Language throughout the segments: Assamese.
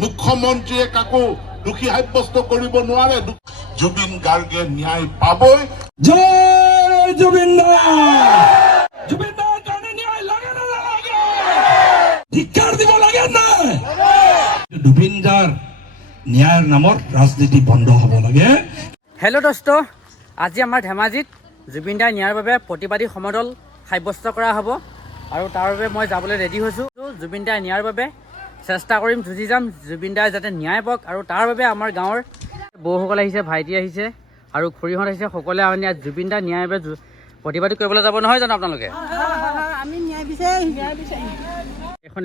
মুখ্যমন্ত্ৰীয়ে কাকো দোষী সাব্যস্ত কৰিব নোৱাৰে। জুবিন গাৰ্গে ন্যায় পাবই। জয় জুবিন দা। জুবিন দাৰ কাৰণে ন্যায় লাগে না নালাগে? ধিক্কাৰ দিব লাগে নাই? জুবিন দাৰ ন্যায়ৰ নামত ৰাজনীতি বন্ধ হ'ব লাগে। হেল্ল' দোস্ত, আজি আমাৰ ধেমাজিত জুবিন দাৰ ন্যায়ৰ বাবে প্ৰতিবাদী সমদল সাব্যস্ত কৰা হ'ব আৰু তাৰ বাবে মই যাবলৈ ৰেডি হৈছোঁ। জুবিন দাৰ ন্যায়ৰ বাবে চেষ্টা কৰিম, যুঁজি যাম। জুবিন দাৰ যাতে ন্যায় পাওক আৰু তাৰ বাবে আমাৰ গাঁৱৰ বৌসকল আহিছে, ভাইটি আহিছে আৰু খুৰীহঁত আহিছে। সকলোৱে আমি জুবিন দাৰ ন্যায়ৰ বাবে প্ৰতিবাদী কৰিবলৈ যাব, নহয় জানো আপোনালোকে? এখন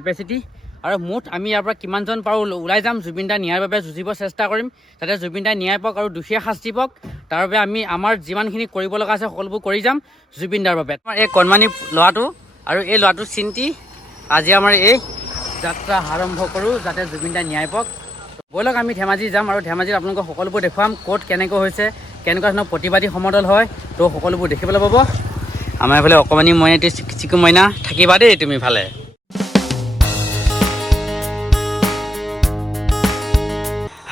এপেচিটি আৰু মুঠ আমি ইয়াৰ পৰা কিমানজন পাৰোঁ ওলাই যাম। জুবিন দাৰ ন্যায়ৰ বাবে যুঁজিব চেষ্টা কৰিম, যাতে জুবিন দাৰ ন্যায় পাওক আৰু দোষীয়ে শাস্তি পাওক। তাৰ বাবে আমি আমাৰ যিমানখিনি কৰিব লগা আছে সকলোবোৰ কৰি যাম জুবিন দাৰ বাবে। আমাৰ এই কণমানি ল'ৰাটো আৰু এই ল'ৰাটোৰ চিন্তি আজি আমাৰ এই যাত্ৰা আৰম্ভ কৰোঁ, যাতে জুবিন দাৰ ন্যায় পাওক। ব'লক আমি ধেমাজি যাম আৰু ধেমাজিত আপোনালোকক সকলোবোৰ দেখুৱাম, ক'ত কেনেকৈ হৈছে, কেনেকুৱা ধৰণৰ প্ৰতিবাদী সমদল হয়, তো সকলোবোৰ দেখিবলৈ পাব। আমাৰ এইফালে অকণমানি মইনা, চিকু মইনা, থাকিবা দেই তুমি ভালে।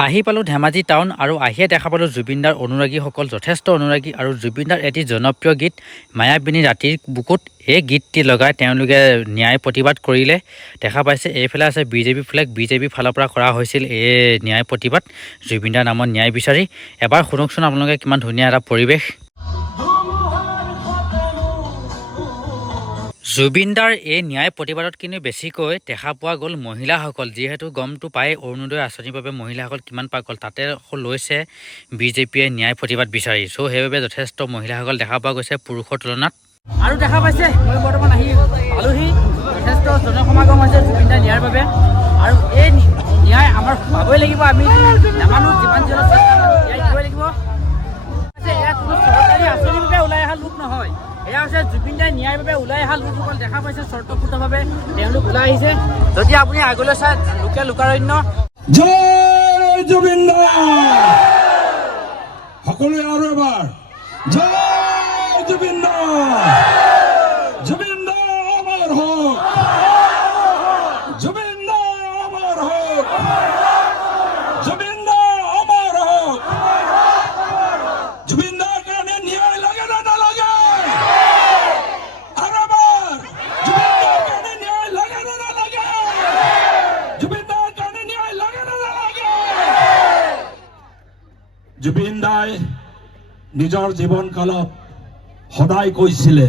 আহি পালোঁ ধেমাজি টাউন আৰু আহিয়ে দেখা পালোঁ জুবিন দাৰ অনুৰাগীসকল যথেষ্ট অনুৰাগী আৰু জুবিন দাৰ এটি জনপ্ৰিয় গীত মায়াবিনী ৰাতিৰ বুকুত, এই গীতটি লগাই তেওঁলোকে ন্যায় প্ৰতিবাদ কৰিলে দেখা পাইছে। এইফালে আছে বিজেপি ফ্লেগ, বিজেপিৰ ফালৰ পৰা কৰা হৈছিল এই ন্যায় প্ৰতিবাদ জুবিন দাৰ নামত ন্যায় বিচাৰি। এবাৰ শুনকচোন আপোনালোকে কিমান ধুনীয়া এটা পৰিৱেশ। জুবিন দাৰ এই ন্যায় প্ৰতিবাদত কিন্তু বেছিকৈ দেখা পোৱা গ'ল মহিলাসকল, যিহেতু গমটো পায় অৰুণোদয় আঁচনিৰ বাবে মহিলাসকল কিমান পাগল, তাতে লৈছে বিজেপিয়ে ন্যায় প্ৰতিবাদ বিচাৰি। চ' সেইবাবে যথেষ্ট মহিলাসকল দেখা পোৱা গৈছে পুৰুষৰ তুলনাত। আৰু দেখা পাইছে মই বৰ্তমান আহি পালোহি, যথেষ্ট জনসমাগম হৈছে জুবিন দাৰ ন্যায়ৰ বাবে আৰু এই ন্যায় আমাৰ পাবই লাগিব। আমি নামানো, যিমান যি হ'লেও ন্যায় দিবই লাগিব। এয়া কোনো চৰকাৰী আঁচনিৰ বাবে ওলাই অহা লোক নহয়, এয়া হৈছে জুবিন দাৰ ন্যায়ৰ বাবে ওলাই অহা লোকসকল। দেখা পাইছে স্বতঃস্ফূৰ্তভাৱে তেওঁলোক ওলাই আহিছে। যদি আপুনি আগলৈ চাই লোকে লোকাৰণ্য। জয় জুবিন দা। সকলোৱে আৰু এবাৰ জয় জুবিন দা। জুবিন দা অমৰ হওক, জুবিন দা অমৰ হওক, জুবিন দা অমৰ হওক। জুবিন দাৰ কাৰণে ন্যায় লাগে না নালাগে? আৰু এবাৰ জুবিন দাৰ কাৰণে ন্যায় লাগে না নালাগে? জুবিন দাৰ কাৰণে ন্যায় লাগে না নালাগে? জুবিন দাই নিজৰ জীৱন কালত সদায় কৈছিলে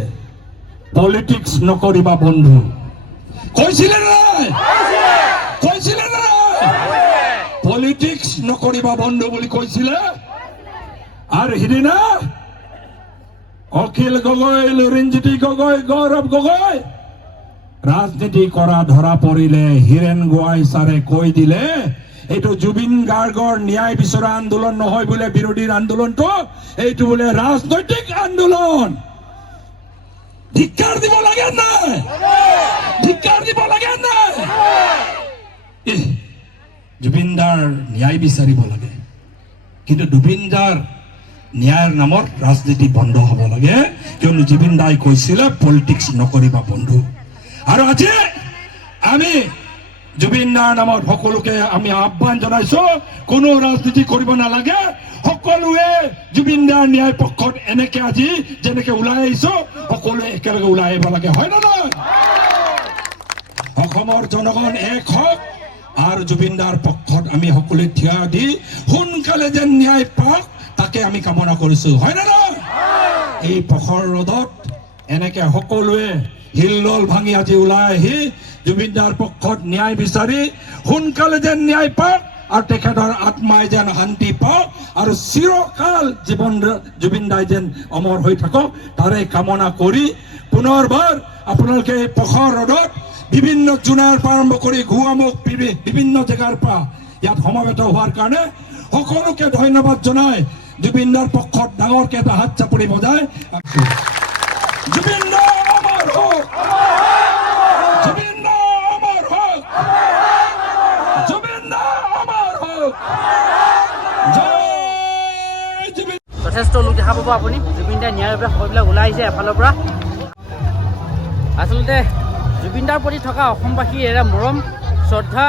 পলিটিক্স নকৰিবা বন্ধু। কৈছিলে নাই? কৈছিলে নাই? পলিটিক্স নকৰিবা বন্ধু বুলি কৈছিলে। আৰু সিদিনা অখিল গগৈ, লুৰিণজ্যোতি গগৈ, গৌৰৱ গগৈ ৰাজনীতি কৰা ধৰা পৰিলে। হীৰেণ গোহাঁই ছাৰে কৈ দিলে এইটো জুবিন গাৰ্গৰ ন্যায় বিচৰা আন্দোলন নহয় বোলে, বিৰোধীৰ আন্দোলনটো এইটো বোলে ৰাজনৈতিক আন্দোলন। ধিক্কাৰ দিব লাগে নাই? ধিক্কাৰ দিব লাগে নাই? জুবিন দাৰ ন্যায় বিচাৰিব লাগে, কিন্তু জুবিন দাৰ ন্যায়ৰ নামত ৰাজনীতি বন্ধ হ'ব লাগে, কিয়নো জুবিন দাই কৈছিলে পলিটিক্স নকৰিবা বন্ধু। আৰু আজি আমি জুবিন দাৰ নামত সকলোকে আমি আহ্বান জনাইছো, কোনো ৰাজনীতি কৰিব নালাগে। সকলোৱে জুবিন দাৰ ন্যায় পক্ষত এনেকে আজি যেনেকে ওলাই আহিছো সকলোৱে একেলগে ওলাই আহিব লাগে, হয় নে নহয়? অসমৰ জনগণ এক হওক আৰু জুবিন দাৰ পক্ষত আমি সকলোৱে থিয় দি সোনকালে যেন ন্যায় পাওক তাকে আমি কামনা কৰিছো, হয় নে নহয়? এই প্ৰখৰ ৰ'দত এনেকে সকলোৱে হিল্লোল ভাঙি আজি ওলাই আহি জুবিন দাৰ পক্ষত ন্যায় বিচাৰি সোনকালে যেন ন্যায় পাওক আৰু তেখেতৰ আত্মাই যেন শান্তি পাওক আৰু চিৰকাল জীৱন জুবিন দাই যেন অমৰ হৈ থাকক তাৰে কামনা কৰি পুনৰবাৰ আপোনালোকে এই প্ৰখৰ ৰ'দত বিভিন্ন জোনাৰ পৰা আৰম্ভ কৰি গুৱামুখ বিভিন্ন জেগাৰ পৰা ইয়াত সমবেত হোৱাৰ কাৰণে সকলোকে ধন্যবাদ জনাই জুবিন দাৰ পক্ষত ডাঙৰকে এটা হাত চাপৰি বজাই জুবিন দা অমৰ হওক, জুবিন দা অমৰ হওক, জুবিন দা অমৰ হওক। জয় জুবিন। যথেষ্ট লোক দেখা পাব আপুনি। জুবিন দাৰ ন্যায়ৰ বাবে সকলোবিলাক ওলাই আহিছে এফালৰ পৰা। আচলতে জুবিন দাৰ প্ৰতি থকা অসমবাসীৰ এৰা মৰম, শ্ৰদ্ধা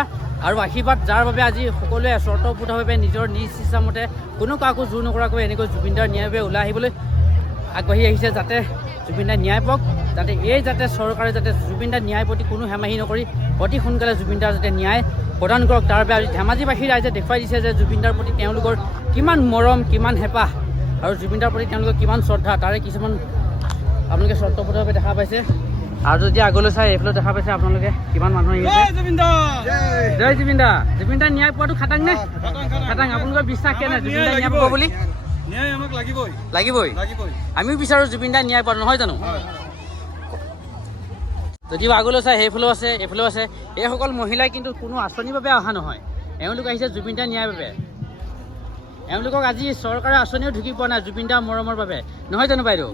আৰু আশীৰ্বাদ যাৰ বাবে আজি সকলোৱে স্বতঃস্ফূৰ্তভাৱে নিজৰ নিজ ইচ্ছামতে কোনো কাকো জোৰ নকৰাকৈ এনেকৈ জুবিনদাৰ ন্যায়ৰ বাবে ওলাই আহিবলৈ আগবাঢ়ি আহিছে, যাতে জুবিনদাৰ ন্যায় পাওক, যাতে চৰকাৰে যাতে জুবিনদাৰ ন্যায়ৰ প্ৰতি কোনো হেমাহি নকৰি অতি সোনকালে জুবিনদাৰ যাতে ন্যায় প্ৰদান কৰক। তাৰ বাবে আজি ধেমাজিবাসীৰ ৰাইজে দেখুৱাই দিছে যে জুবিনদাৰ প্ৰতি তেওঁলোকৰ কিমান মৰম, কিমান হেঁপাহ আৰু জুবিনদাৰ প্ৰতি তেওঁলোকৰ কিমান শ্ৰদ্ধা, তাৰে কিছুমান আপোনালোকে স্বতঃস্ফূৰ্তভাৱে দেখা পাইছে। আৰু যদি আগলৈ চাই এইফালে দেখা পাইছে আপোনালোকে কিমান মানুহ আহিছে। জয় জুবিনদা। জুবিনদাৰ ন্যায় পোৱাটো খাটাং নে? খাটাং। আপোনালোকৰ বিশ্বাস কেনে জুবিনদাৰ ন্যায় পাব বুলি? ন্যায় আমাক লাগিবই। আমিও বিচাৰোঁ জুবিনদাৰ ন্যায় পোৱা, নহয় জানো? যদিও আগলৈ চাই সেইফালেও আছে, এইফালেও আছে, এইসকল মহিলাই কিন্তু কোনো আঁচনিৰ বাবে অহা নহয়, এওঁলোক আহিছে জুবিনদাৰ ন্যায়ৰ বাবে। এওঁলোকক আজি চৰকাৰে আঁচনিও ঢুকি পোৱা নাই জুবিনদাৰ মৰমৰ বাবে, নহয় জানো বাইদেউ?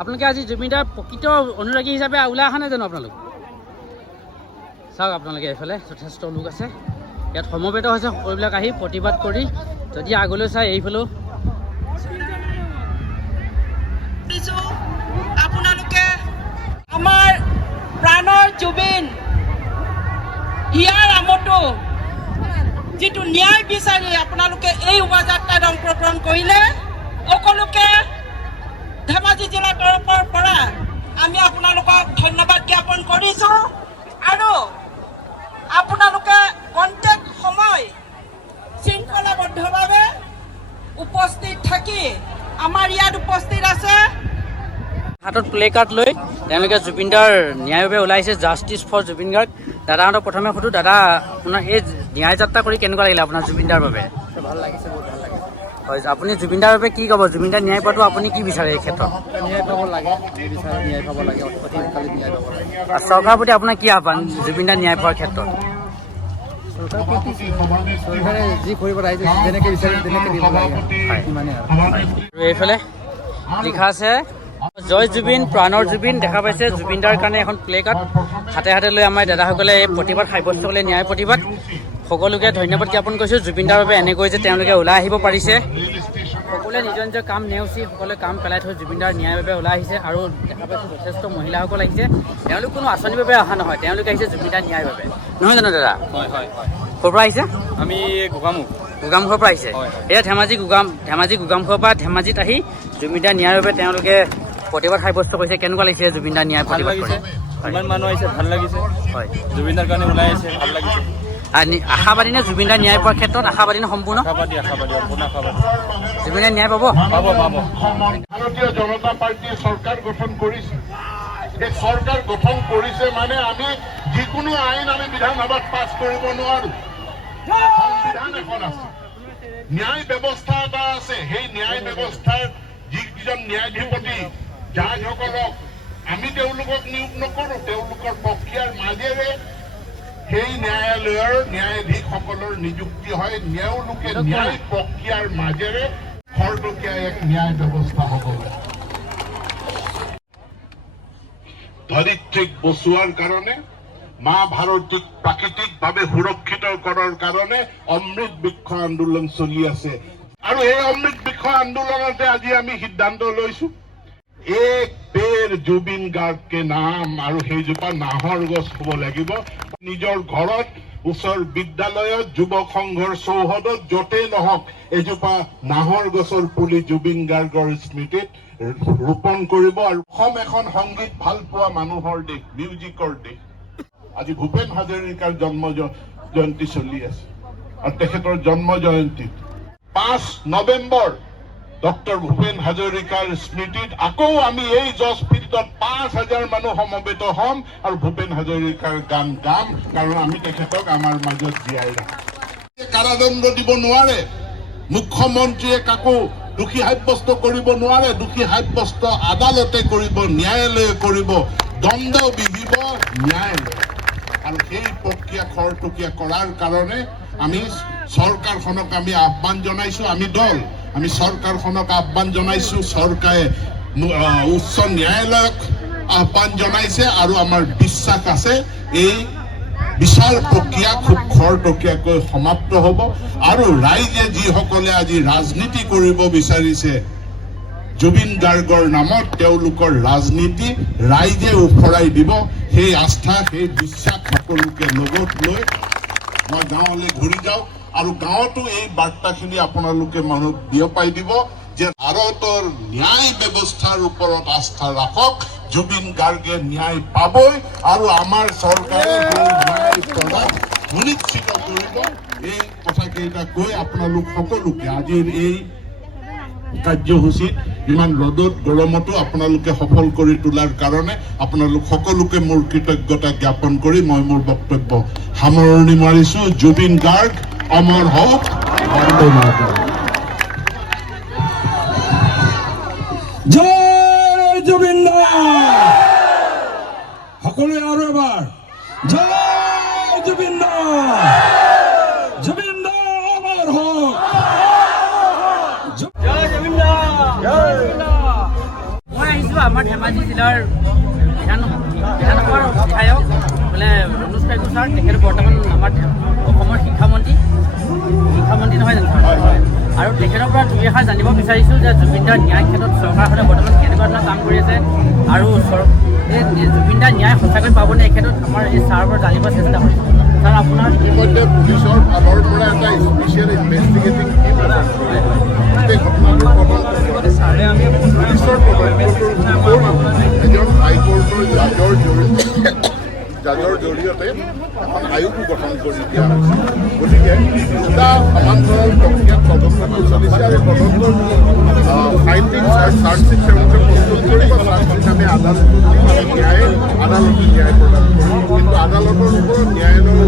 আপোনালোকে আজি জুবিনদাৰ প্ৰকৃত অনুৰাগী হিচাপে ওলাই অহা নাই জানো আপোনালোক? চাওক আপোনালোকে এইফালে যথেষ্ট লোক আছে, ইয়াত সমবেত হৈছে সকলোবিলাক আহি প্ৰতিবাদ কৰি। যদি আগলৈ চাই এইফালেও আপোনালোকে আমাৰ প্ৰাণৰ জুবিন হিয়াৰ আমতো যিটো ন্যায় বিচাৰি আপোনালোকে এই শোভাযাত্ৰাত অংশগ্ৰহণ কৰিলে, সকলোকে ধেমাজি জিলাৰ তৰফৰ পৰা আমি আপোনালোকক ধন্যবাদ জ্ঞাপন কৰিছোঁ। আৰু আপোনালোকে কণ্টেক সময় শৃংখলাবদ্ধভাৱে উপস্থিত থাকি আমাৰ ইয়াত উপস্থিত আছে। হাতত প্লে কাৰ্ড লৈ তেওঁলোকে জুবিনদাৰ ন্যায়ৰ বাবে ওলাইছে, জাষ্টিছ ফৰ জুবিন গাৰ্গ। দাদাহঁতক প্ৰথমে সুধোঁ, দাদা আপোনাৰ এই ন্যায় যাত্ৰা কৰি কেনেকুৱা লাগিলে আপোনাৰ জুবিনদাৰ বাবে? ভাল লাগিছে, বহুত ভাল লাগিছে। হয়, আপুনি জুবিনদাৰ বাবে কি ক'ব? জুবিনদাৰ ন্যায় পোৱাটো আপুনি কি বিচাৰে এই ক্ষেত্ৰত? ন্যায় পাব লাগে, ন্যায় পাব লাগে, অতি সোনকালে ন্যায় পাব লাগে। আৰু চৰকাৰৰ প্ৰতি আপোনাৰ কি আহ্বান জুবিনদাৰ ন্যায় পোৱাৰ ক্ষেত্ৰত? চৰকাৰে যি কৰিব আহিছে যেনেকৈ বিচাৰে তেনেকৈ দিব লাগে, ইমানেই আৰু। আৰু এইফালে লিখা আছে জয় জুবিন, প্ৰাণৰ জুবিন। দেখা পাইছে জুবিনদাৰ কাৰণে এখন প্লে কাৰ্ড হাতে হাতে লৈ আমাৰ দাদাসকলে এই প্ৰতিবাদ সাব্যস্ত কৰিলে, ন্যায় প্ৰতিবাদ। সকলোকে ধন্যবাদ জ্ঞাপন কৰিছোঁ জুবিনদাৰ বাবে, এনেকৈ যে তেওঁলোকে ওলাই আহিব পাৰিছে। সকলোৱে নিজৰ নিজৰ কাম নেওচি সকলোৱে কাম পেলাই থৈ জুবিনদাৰ ন্যায়ৰ বাবে ওলাই আহিছে। আৰু দেখা পাইছোঁ যথেষ্ট মহিলাসকল আহিছে, তেওঁলোক কোনো আঁচনিৰ বাবে অহা নহয়, তেওঁলোকে আহিছে জুবিনদাৰ ন্যায়ৰ বাবে, নহয় জানো দাদা? হয় হয় হয়। ক'ৰ পৰা আহিছে? আমি গোগামুখ গোগামুখৰ পৰা আহিছে। এয়া ধেমাজি গোগামুখৰ পৰা ধেমাজিত আহি জুবিনদাৰ ন্যায়ৰ বাবে তেওঁলোকে প্ৰতিবাদ সাব্যস্ত কৰিছে। কেনেকুৱা লাগিছে জুবিনদাৰ ন্যায় প্ৰতিবাদ কৰি? ইমান মানুহ আহিছে, ভাল লাগিছে। হয়, জুবিনদাৰ কাৰণে ওলাই আহিছে, ভাল লাগিছে। আশাবাদী নে জুবিনদাৰ ন্যায় পোৱাৰ ক্ষেত্ৰত? আশাবাদী নে সম্পূৰ্ণ? আশাবাদী, সম্পূৰ্ণ আশাবাদী। জুবিনদাৰ ন্যায় পাব? ভাৰতীয় জনতা পাৰ্টীয়ে চৰকাৰ গঠন কৰিছে। এই চৰকাৰ গঠন কৰিছে মানে আমি যিকোনো আইন আমি বিধানসভাত পাছ কৰিব নোৱাৰো। সংবিধান এখন আছে, ন্যায় ব্যৱস্থা এটা আছে। সেই ন্যায় ব্যৱস্থাৰ যিকেইজন ন্যায়াধিপতি জাজসকলক আমি তেওঁলোকক নিয়োগ নকৰো, তেওঁলোকৰ প্ৰক্ৰিয়াৰ মাজেৰে সেই ন্যায়ালয়ৰ ন্যায়াধীশসকলৰ নিযুক্তি হয়। তেওঁলোকে ন্যায় প্ৰক্ৰিয়াৰ মাজেৰে খৰতকীয়া এক ন্যায় ব্যৱস্থা হ'ব। ধৰিত্ৰীক বচোৱাৰ কাৰণে, মা ভাৰতীক প্ৰাকৃতিকভাৱে সুৰক্ষিত কৰাৰ কাৰণে অমৃত বৃক্ষ আন্দোলন চলি আছে। আৰু এই অমৃত বৃক্ষ আন্দোলনতে আজি আমি সিদ্ধান্ত লৈছো, এক পেৰ জুবিন গাৰ্গকে নাম, আৰু সেইজোপা নাহৰ গছ হ'ব লাগিব। নিজৰ ঘৰত, ওচৰ বিদ্যালয়ত, যুৱক সংঘৰ চৌহদত, য'তেই নহওক এজোপা নাহৰ গছৰ পুলি জুবিন গাৰ্গৰ স্মৃতিত ৰোপণ কৰিব। আৰু অসম এখন সংগীত ভাল পোৱা মানুহৰ দেশ, মিউজিকৰ দেশ। আজি ভূপেন হাজৰিকাৰ জন্ম জয়ন্তী চলি আছে, আৰু তেখেতৰ জন্ম জয়ন্তীত 5 নৱেম্বৰ ডক্টৰ ভূপেন হাজৰিকাৰ স্মৃতিত আকৌ আমি এই জজ ফিল্ডত 5,000 মানুহ সমবেত হ'ম আৰু ভূপেন হাজৰিকাৰ গান গাম, কাৰণ আমি তেখেতক আমাৰ মাজত জীয়াই ৰাখিম। কাৰাদণ্ড দিব নোৱাৰে, মুখ্যমন্ত্ৰীয়ে কাকো দোষী সাব্যস্ত কৰিব নোৱাৰে। দোষী সাব্যস্ত আদালতে কৰিব, ন্যায়ালয়ে কৰিব, দণ্ড বিহিব ন্যায়ালয়ে। আৰু সেই প্ৰক্ৰিয়া খৰতকীয়া কৰাৰ কাৰণে আমি চৰকাৰখনক আমি আহ্বান জনাইছোঁ। আমি চৰকাৰখনক আহ্বান জনাইছোঁ, চৰকাৰে উচ্চ ন্যায়ালয়ক আহ্বান জনাইছে। আৰু আমাৰ বিশ্বাস আছে এই বিচাৰ প্ৰক্ৰিয়া খুব খৰতকীয়াকৈ সমাপ্ত হ'ব। আৰু ৰাইজে যিসকলে আজি ৰাজনীতি কৰিব বিচাৰিছে জুবিন গাৰ্গৰ নামত, তেওঁলোকৰ ৰাজনীতি ৰাইজে উফৰাই দিব। সেই আস্থা, সেই বিশ্বাস সকলোকে লগত লৈ মই গাঁৱলৈ ঘূৰি যাওঁ আৰু গাঁৱতো এই বাৰ্তাখিনি আপোনালোকে মানুহক বিয়পাই দিব যে ভাৰতৰ ন্যায় ব্যৱস্থাৰ ওপৰত আস্থা ৰাখক, জুবিন গাৰ্গে ন্যায় পাবই আৰু আমাৰ চৰকাৰে সেই ন্যায় প্ৰদান সুনিশ্চিত কৰিব। এই কথাকেইটা কৈ আপোনালোক সকলোকে আজিৰ এই কাৰ্যসূচীত ইমান ৰ'দত গৰমতো আপোনালোকে সফল কৰি তোলাৰ কাৰণে আপোনালোক সকলোকে মোৰ কৃতজ্ঞতা জ্ঞাপন কৰি মই মোৰ বক্তব্য সামৰণি মাৰিছো। জুবিন গাৰ্গ অমৰ হওক, বন্দে মাতৰম। জয় জুবিন দা। সকলোৱে আৰু এবাৰ জয় জুবিন দা। জুবিন দা অমৰ হওক। মই আহিছোঁ আমাৰ ধেমাজি জিলাৰ বিধানসভাৰ বিধায়ক বোলে অনুজ পেগু ছাৰ, তেখেত বৰ্তমান আমাৰ অসমৰ শিক্ষামন্ত্ৰী নহয় জানো? আৰু তেখেতৰ পৰা দুই এষাৰ জানিব বিচাৰিছোঁ যে জুবিন দাৰ ন্যায় ক্ষেত্ৰত চৰকাৰখনে বৰ্তমান কেনেকুৱা ধৰণৰ কাম কৰি আছে আৰু এই জুবিন দাৰ ন্যায় সঁচাকৈ পাবনে, এই ক্ষেত্ৰত আমাৰ এই ছাৰৰ পৰা জানিব চেষ্টা কৰিছোঁ। ছাৰ, আপোনাৰ ইতিমধ্যে পুলিচৰ ফালৰ পৰা এটা স্পেচিয়েল ইনভেষ্টিগেটিং টিম গোটেই ঘটনাটোৰ পুলিচৰ তদন্তটোৰ উপৰিও এজন হাইকোৰ্টৰ জাজৰ জৰিয়তে এখন আয়োগো গঠন কৰি দিয়া হৈছে। গতিকে দুটা সমান্তৰাল প্ৰক্ৰিয়াত তদন্তটো চলিছে আৰু তদন্তৰ ফাইণ্ডিংছ আৰু চাৰ্জশ্বিট তেওঁলোকে প্ৰস্তুত কৰিব। চাৰ্জশ্বিট আমি আদালতত ন্যায় প্ৰদান কৰিম, কিন্তু আদালতৰ ওপৰত ন্যায়ালয়ৰ